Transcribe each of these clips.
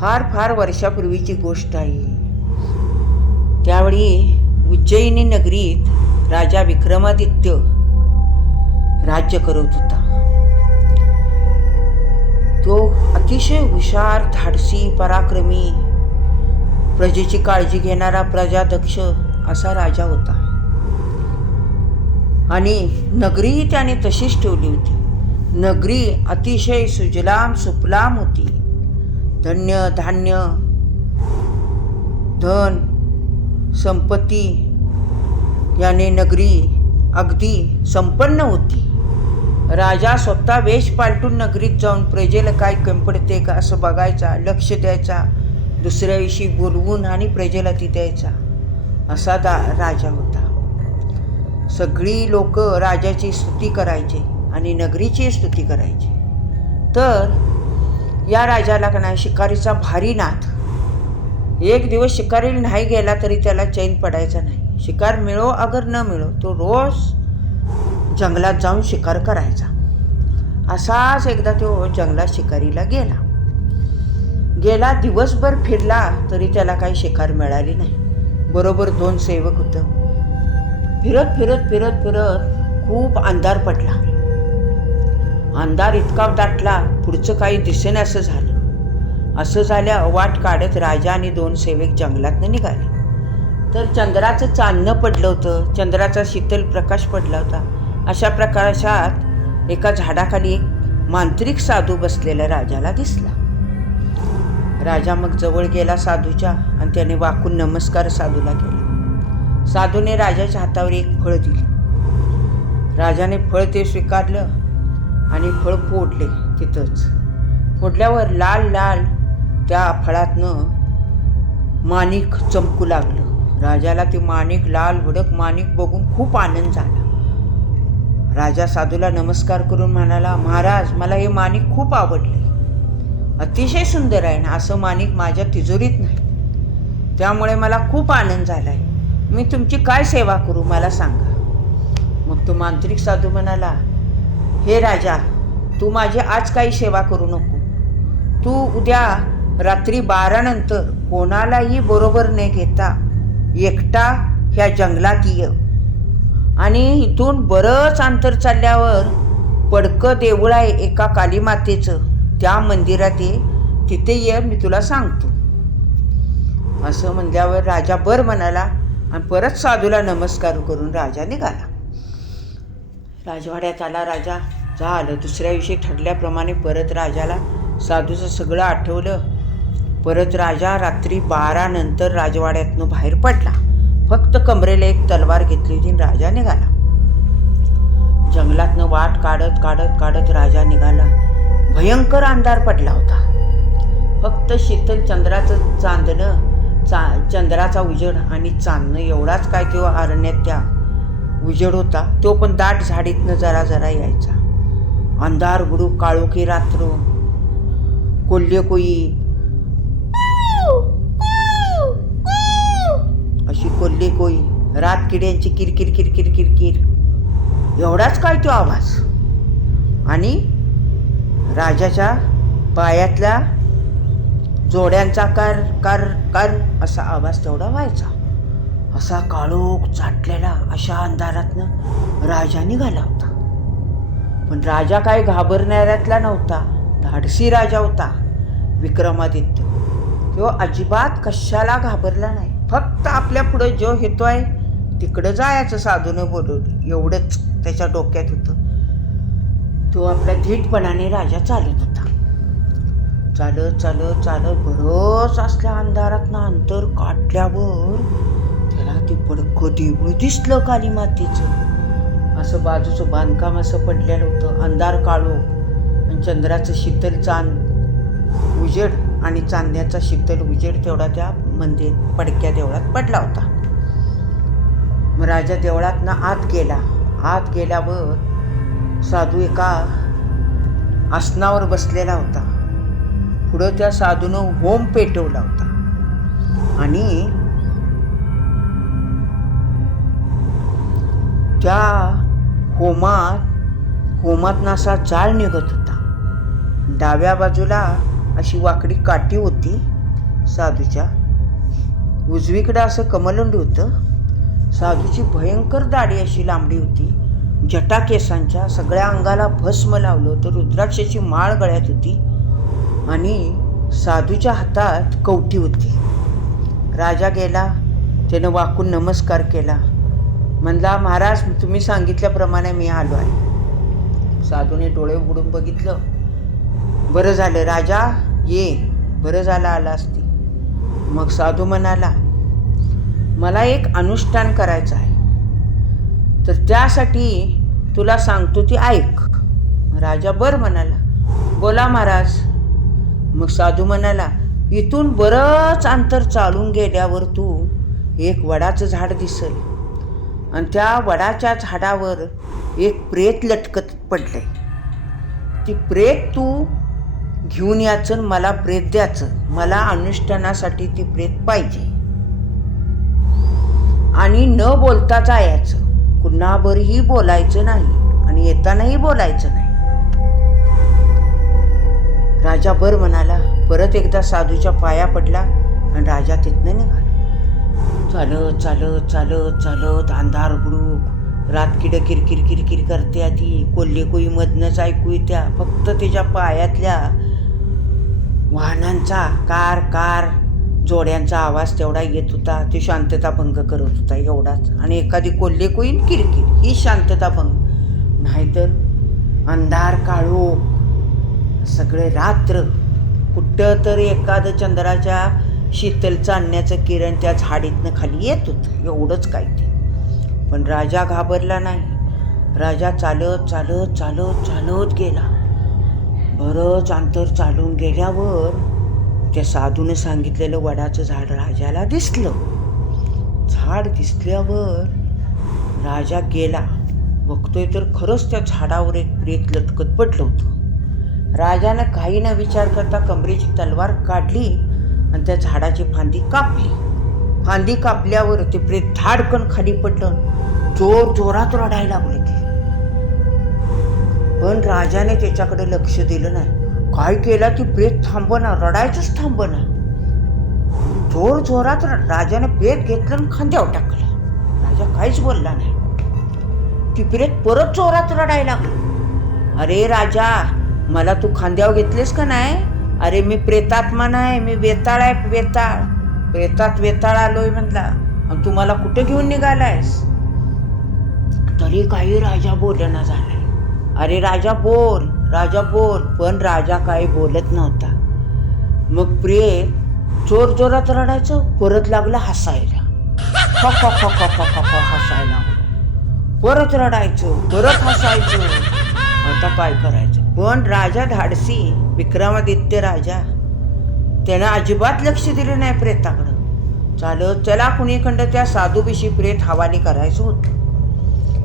फार फार वर्षापूर्वीची गोष्ट आहे. त्यावेळी उज्जयिनी नगरीत राजा विक्रमादित्य राज्य करत होता. तो अतिशय हुशार धाडसी पराक्रमी. प्रजेची काळजी घेणारा प्रजादक्ष असा राजा होता. आणि नगरीही त्याने तशीच ठेवली होती. नगरी अतिशय सुजलाम सुफलाम होती. धन्य धान्य धन संपत्ती याने नगरी अगदी संपन्न होती. राजा स्वतः वेश पालटून नगरीत जाऊन प्रजेला काय कमी पडते का असं बघायचा लक्ष द्यायचा दुसऱ्याविषयी बोलवून आणि प्रजेला ती द्यायचा. असा दा राजा होता. सगळी लोक राजाची स्तुती करायचे आणि नगरीची स्तुती करायची. तर या राजाला का नाही शिकारीचा भारी नाथ एक दिवस शिकारी नाही गेला तरी त्याला चैन पडायचा नाही. शिकार मिळो अगर न मिळो तो रोज जंगलात जाऊन शिकार करायचा. असाच एकदा तो जंगलात शिकारीला गेला. गेला दिवसभर फिरला तरी त्याला काही शिकार मिळाली नाही. बरोबर दोन सेवक होतं. फिरत फिरत फिरत फिरत खूप अंधार पडला. अंधार इतका दाटला पुढचं काही दिसेन असं झालं. असं झाल्या वाट काढत राजा आणि दोन सेवक जंगलातनं निघाले. तर चंद्राचं चांदणं पडलं होतं. चंद्राचा शीतल प्रकाश पडला होता. अशा प्रकाशात एका झाडाखाली एक मांत्रिक साधू बसलेला राजाला दिसला. राजा मग जवळ गेला साधूच्या आणि त्याने वाकून नमस्कार साधूला केला. साधूने राजाच्या हातावर एक फळ दिलं. राजाने फळ ते स्वीकारलं आणि फळ फोडले तिथंच. फोडल्यावर लाल लाल त्या फळातनं माणिक चमकू लागलं. राजाला ते माणिक लाल भडक माणिक बघून खूप आनंद झाला. राजा साधूला नमस्कार करून म्हणाला महाराज मला हे माणिक खूप आवडले. अतिशय सुंदर आहे ना असं माणिक माझ्या तिजोरीत नाही. त्यामुळे मला खूप आनंद झाला आहे मी तुमची काय सेवा करू मला सांगा. मग तो मांत्रिक साधू म्हणाला हे राजा तू माझी आज काही सेवा करू नको. तू उद्या रात्री बारानंतर कोणालाही बरोबर न घेता एकटा ह्या जंगलात ये. आणि इथून बरंच अंतर चालल्यावर पडकं देऊळ आहे एका कालीमातेचं त्या मंदिरात ये तिथे ये मी तुला सांगतो. असं म्हणल्यावर राजा बर म्हणाला आणि परत साधूला नमस्कार करून राजा निघाला. राजवाड्यात आला राजा. झालं दुसऱ्या दिवशी ठरल्याप्रमाणे परत राजाला साधूचं सगळं आठवलं. परत राजा रात्री बारानंतर राजवाड्यातनं बाहेर पडला. फक्त कमरेला एक तलवार घेतली होती आणि राजा निघाला. जंगलातनं वाट काढत काढत काढत राजा निघाला. भयंकर अंधार पडला होता. फक्त शीतल चंद्राचं चांदणं चा चंद्राचा उजेड आणि चांदणं एवढाच काय किंवा अरण्यात त्या उजेड होता तो पण दाट झाडीतनं जरा जरा यायचा. अंधार गुडू काळोखी रात्र कोल्हे कोई अशी कोल्हे कोई रात किड्यांची किरकिर किरकिर किरकिर एवढाच काय तो आवाज? आणि राजाच्या पायातल्या जोड्यांचा कर कर कर असा आवाज तेवढा व्हायचा. असा काळोख चाटलेला अशा अंधारातनं राजा निघाला होता. पण राजा काय घाबरणाऱ्यातला नव्हता. धाडसी राजा होता विक्रमादित्य. तो अजिबात कशाला घाबरला नाही. फक्त आपल्या पुढं जो येतोय तिकडं जायचं साधूनं बोलवलं एवढंच त्याच्या डोक्यात होतं. तो आपल्या धीटपणाने राजा चालत होता. चालत चालत चालत बरंच असल्या अंधारातनं अंतर काढल्यावर त्याला ते पडकं देऊळ दिसलं काली मातीचं. असं बाजूचं बांधकाम असं पडलेलं होतं. अंधार काळो आणि चंद्राचं शीतल चांद. उजेड. आणि चांदण्याचा शीतल उजेड तेवढा त्या मंदिर पडक्या देवळात पडला होता. राजा देवळातनं आत गेला. आत गेल्यावर साधू एका आसनावर बसलेला होता. पुढं त्या साधूनं होम पेटवला होता. आणि त्या होमात होमातनं असा चाळ निघत होता. डाव्या बाजूला अशी वाकडी काठी होती साधूच्या. उजवीकडं असं कमलंड होतं. साधूची भयंकर दाढी अशी लांबडी होती. जटा केसांच्या सगळ्या अंगाला भस्म लावलं होतं. रुद्राक्षाची माळ गळ्यात होती आणि साधूच्या हातात कवटी होती. राजा गेला. त्यानं वाकून नमस्कार केला. म्हणला महाराज तुम्ही सांगितल्याप्रमाणे मी आलो आहे. साधूने डोळे उघडून बघितलं. बरं झालं राजा. ये बरं झाला आला असती मग साधू म्हणाला मला एक अनुष्ठान करायचं आहे. तर त्यासाठी तुला सांगतो ती ऐक. राजा बर म्हणाला बोला महाराज. मग साधू म्हणाला इथून बरंच अंतर चालून गेल्यावर तू एक वडाचं झाड दिसल. आणि त्या वडाच्या झाडावर एक प्रेत लटकत पडलंय. ती प्रेत तू घेऊन याचं आणि मला प्रेत द्यायचं मला अनुष्ठानासाठी ती प्रेत पाहिजे. आणि न बोलता जायचं. कुणाभरही बोलायचं नाही आणि येतानाही बोलायचं नाही. राजा बर म्हणाला परत एकदा साधूच्या पाया पडला आणि राजा तिथनं निघाला. चालत चालत चालत चालत अंधार बुडूक रातकिड किरकिर किरकिर करते आधी. कोल्हे कोई मधनच ऐकू त्या फक्त त्याच्या पायातल्या वाहनांचा कार कार जोड्यांचा आवाज तेवढा येत होता. ते शांतता भंग करत होता एवढाच. आणि एखादी कोल्हे कोईन किरकिर ही शांतता भंग. नाहीतर अंधार काळोख सगळे रात्र कुठं तर एखादं चंद्राच्या शीतल चांदण्याचं किरण त्या झाडीतनं खाली येत होतं. एवढंच काय ते. पण राजा घाबरला नाही. राजा चालत चालत चालत चालत गेला. बरंच अंतर चालून गेल्यावर त्या साधूने सांगितलेलं वडाचं झाड राजाला दिसलं. झाड दिसल्यावर राजा गेला. बघतोय तर खरंच त्या झाडावर एक प्रेत लटकत पडलं होतं. राजानं काही न विचार करता कमरेची तलवार काढली आणि त्या झाडाची फांदी कापली. फांदी कापल्यावर ते प्रेत धाडकन खाली पडलं. जोर जोरात रडायला लागलं पण राजाने त्याच्याकडे लक्ष दिलं नाही. काय केला ती प्रेत थांबना रडायचंच थांबना जोर जोरात राजाने प्रेत घेतलं आणि खांद्यावर टाकलं. राजा काहीच बोलला नाही. ती प्रेत परत जोरात रडायला लागली. अरे राजा मला तू खांद्यावर घेतलेस का नाही? अरे मी प्रेतात्मा नाही मी वेताळ आहे वेताळ. प्रेतात वेताळ आलोय म्हणला. आणि तू मला कुठे घेऊन निघालायस? तरी काही राजा बोलना झालाय अरे राजा बोल राजा बोल पण राजा काही बोलत नव्हता. मग प्रेत जोर जोरात रडायचं परत लागलं हसायला. ख ख ख ख ख ख ख हसायला परत रडायचं परत हसायचं. आता काय करायचं? पण राजा धाडसी विक्रमादित्य राजा त्यानं अजिबात लक्ष दिलं नाही प्रेताकडं. चालत चला कुणीकडं त्या साधूविषयी प्रेत हवाली करायचं होतं.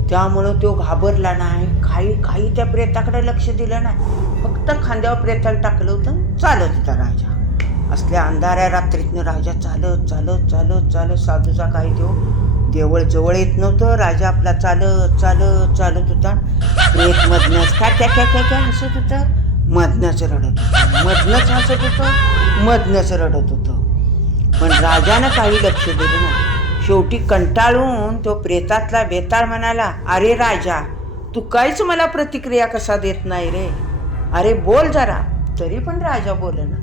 त्यामुळं तो घाबरला नाही. काही काही त्या प्रेताकडे लक्ष दिलं नाही. फक्त खांद्यावर प्रेताला टाकलं होतं चालत होता राजा. असल्या अंधाऱ्या रात्रीतनं राजा चालत चालत चालत चालत साधूचा काही देव देवळ जवळ येत नव्हतं. राजा आपला चालत चालत चालत होता. प्रेत मधनच काय काय काय काय काय हसत होतं. मधनच रडत होतं. मधनच हसत होतं. मधनच रडत होतं. पण राजानं काही लक्ष दिलं नाही. शेवटी कंटाळून तो प्रेतातला बेताळ म्हणाला अरे राजा तू काहीच मला प्रतिक्रिया कसा देत नाही रे? अरे बोल जरा. तरी पण राजा बोलना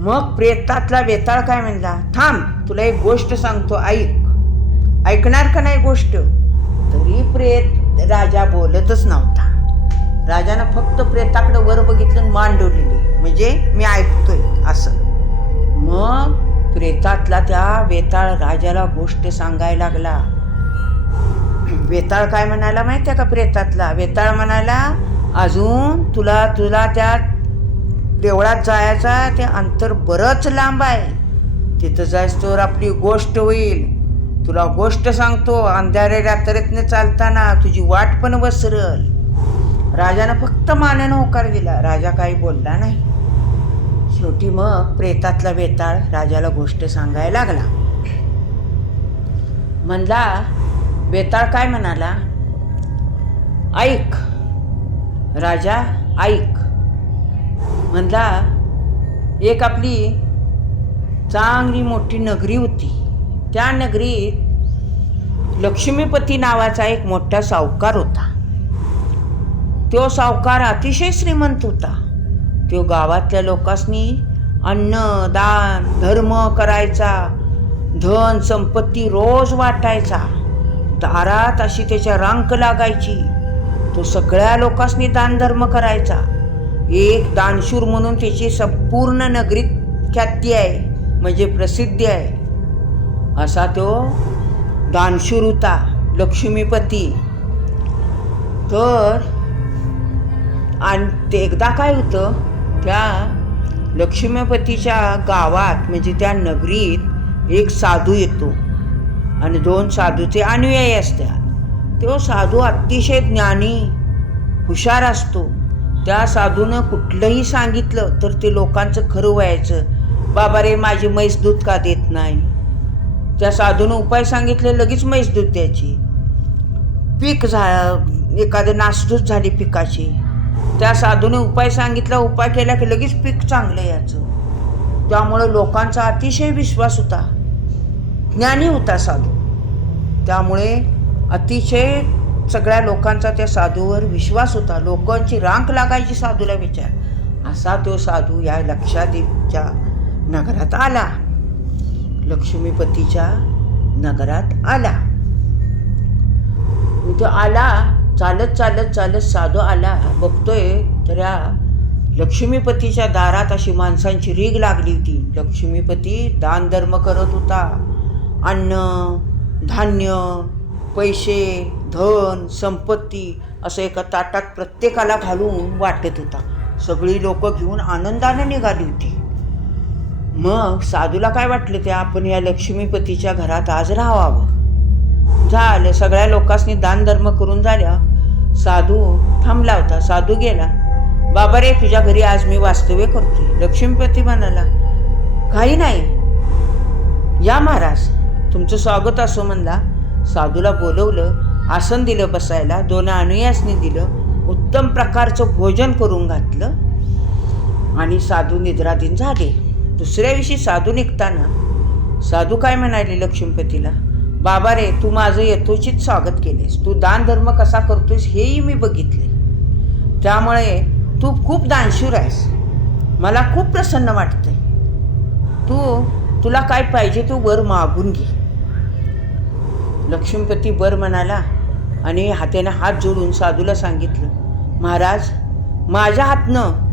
मग प्रेतातला बेताळ काय म्हणला थांब तुला एक गोष्ट सांगतो ऐक. ऐकणार का नाही गोष्ट? तरी प्रेत राजा बोलतच नव्हता. राजानं फक्त प्रेताकडे वर बघितलं मांडवलेली मान म्हणजे मी ऐकतोय असं. मग प्रेतातला त्या वेताळ राजाला गोष्ट सांगायला लागला. वेताळ काय म्हणाला माहिती आहे का प्रेतातला? वेताळ म्हणाला अजून तुला तुला त्या देवळात जायचा ते अंतर बरंच लांब आहे. तिथं जायच तर आपली गोष्ट होईल. तुला गोष्ट सांगतो अंधारे रात्रीतनं चालताना तुझी वाट पण वसरल राजानं फक्त मानेनं होकार दिला. राजा काही बोलला नाही. शेवटी मग प्रेतातला बेताळ राजाला गोष्ट सांगायला लागला. म्हणला बेताळ काय म्हणाला? ऐक राजा ऐक. म्हणला एक आपली चांगली मोठी नगरी होती. त्या नगरीत लक्ष्मीपती नावाचा एक मोठा सावकार होता. तो सावकार अतिशय श्रीमंत होता. तो गावातल्या लोकांनी अन्न दान धर्म करायचा धन संपत्ती रोज वाटायचा. दारात अशी त्याच्या रांक लागायची. तो सगळ्या लोकांनी दानधर्म करायचा. एक दानशूर म्हणून त्याची संपूर्ण नगरीत ख्याती आहे म्हणजे प्रसिद्धी आहे. असा तो दानशूर होता लक्ष्मीपती. तर आणि ते एकदा काय होतं त्या लक्ष्मीपतीच्या गावात म्हणजे त्या नगरीत एक साधू येतो. आणि दोन साधूचे अनुयायी असतात. तो साधू अतिशय ज्ञानी हुशार असतो. त्या साधूनं कुठलंही सांगितलं तर ते लोकांचं खरं व्हायचं. बाबा रे माझी म्हैस दूध का देत नाही? त्या साधूनं उपाय सांगितले लगेच म्हैस दूध द्यायची. पीक झा एखादं नासधूस झाली पिकाची. त्या साधूने उपाय सांगितला उपाय केला की लगेच पीक चांगलं याचं त्यामुळं लोकांचा अतिशय विश्वास होता. ज्ञानी होता साधू. त्यामुळे अतिशय सगळ्या लोकांचा त्या साधूवर विश्वास होता. लोकांची रांक लागायची साधूला विचार. असा तो साधू या लक्षादीपच्या नगरात आला. लक्ष्मीपतीच्या नगरात आला. तो आला चालत चालत चालत साधू आला. बघतोय तर या लक्ष्मीपतीच्या दारात अशी माणसांची रीग लागली होती. लक्ष्मीपती दानधर्म करत होता. अन्न धान्य पैसे धन संपत्ती असं एका ताटात प्रत्येकाला घालून वाटत होता. सगळी लोक घेऊन आनंदाने निघाली होती. मग साधूला काय वाटलं ते आपण या लक्ष्मीपतीच्या घरात आज राहावं. झालं. सगळ्या लोकांनी दानधर्म करून झाल्या. साधू थांबला होता. साधू गेला. बाबा रे तुझ्या घरी आज मी वास्तव्य करतोय. लक्ष्मीपती म्हणाला काही नाही. या महाराज तुमचं स्वागत असो म्हणला. साधूला बोलवलं आसन दिलं बसायला. दोन अनुयासनी दिलं. उत्तम प्रकारचं भोजन करून घातलं. आणि साधू निद्राधीन झाले. दुसऱ्या दिवशी साधू निघताना साधू काय म्हणाले लक्ष्मीपतीला बाबा रे तू माझं यथोचित स्वागत केलेस तू दानधर्म कसा करतोयस हेही मी बघितले त्यामुळे तू खूप दानशूर आहेस. मला खूप प्रसन्न वाटते तू तुला काय पाहिजे तू वर मागून घे. लक्ष्मीपती बर म्हणाला आणि हाताने हात जोडून साधूला सांगितलं महाराज माझ्या हातनं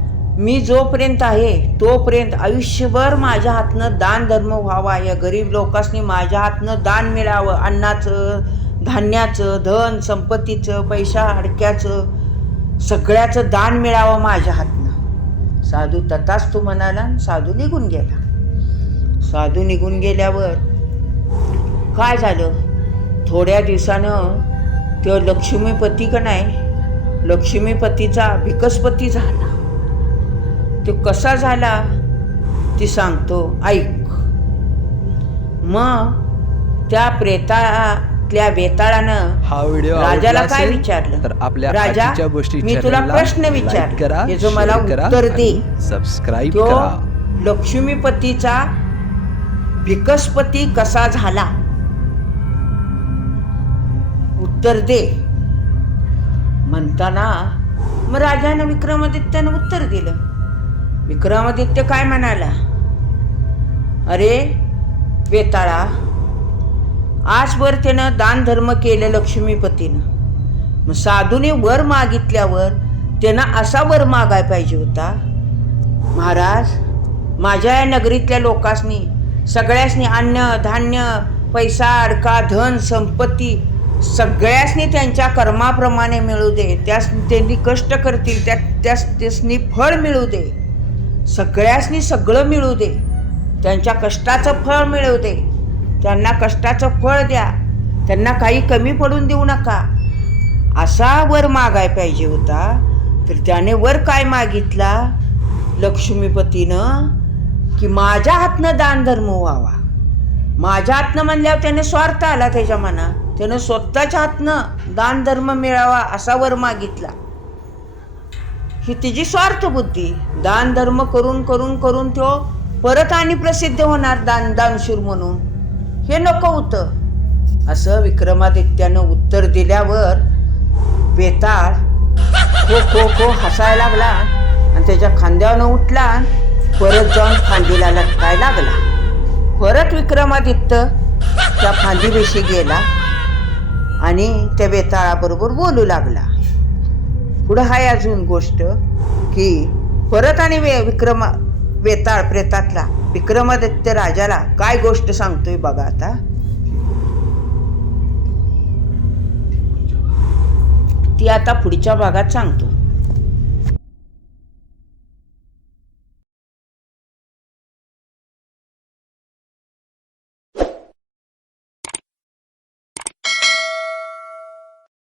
मी जोपर्यंत आहे तोपर्यंत आयुष्यभर माझ्या हातनं दान धर्म व्हावा या गरीब लोकांनी माझ्या हातनं दान मिळावं अन्नाचं धान्याचं धन संपत्तीचं पैसा अडक्याचं सगळ्याचं दान मिळावं माझ्या हातनं. साधू तथाच तू म्हणाला आणि साधू निघून गेला. साधू निघून गेल्यावर काय झालं? थोड्या दिवसानं तो लक्ष्मीपती का नाही? लक्ष्मीपतीचा विकसपती झाला. तो कसा झाला ती सांगतो ऐक. मग त्या प्रेतातल्या बेताळानं हा व्हिडिओ राजाला काय विचारलं? तर आपल्या राजा आजच्या गोष्टी मी तुला channel ला प्रश्न like विचारला. करा याचं मला करा उत्तर दे. आणि सबस्क्राईब तो करा. लक्ष्मीपतीचा विकसपती कसा झाला? उत्तर दे. म्हणताना मग राजानं विक्रमादित्यानं उत्तर दिलं. विक्रमादित्य काय म्हणाला? अरे वेताळा आजवर त्यानं दानधर्म केलं लक्ष्मीपतीनं. मग साधूने वर मागितल्यावर त्यानं असा वर मागाय पाहिजे होता? महाराज माझ्या या नगरीतल्या लोकांनी सगळ्यासनी अन्न धान्य पैसा अडका धन संपत्ती सगळ्यासनी त्यांच्या कर्माप्रमाणे मिळू दे. त्यास त्यांनी कष्ट करतील त्या त्यास त्यासनी फळ मिळू दे. सगळ्यासनी सगळं मिळू दे. त्यांच्या कष्टाचं फळ मिळू दे त्यांना कष्टाचं फळ द्या. त्यांना काही कमी पडून देऊ नका. असा वर मागाय पाहिजे होता तर त्याने वर काय मागितला? लक्ष्मीपतीनं की माझ्या हातनं दानधर्म व्हावा. माझ्या हातनं म्हणल्यावर त्याने स्वार्थ आला त्याच्या मनात. त्यानं स्वतःच्या हातनं दानधर्म मिळावा असा वर मागितला. ही तिची स्वार्थ बुद्धी. दान धर्म करून करून करून तो परत आणि प्रसिद्ध होणार दान दानशूर म्हणून. हे नको होतं. असं विक्रमादित्यानं उत्तर दिल्यावर बेताळ खो खो खो हसायला लागला आणि त्याच्या खांद्यावरनं उठला परत जाऊन फांदीला लटकाय लागला. परत विक्रमादित्य त्या फांदीविषयी गेला आणि त्या बेताळाबरोबर बोलू लागला. पुढं हाय अजून गोष्ट की परत आणि वे विक्रमा वेताळ प्रेतातला विक्रमादित्य राजाला काय गोष्ट सांगतोय बघा आता. ती आता पुढच्या भागात सांगतो.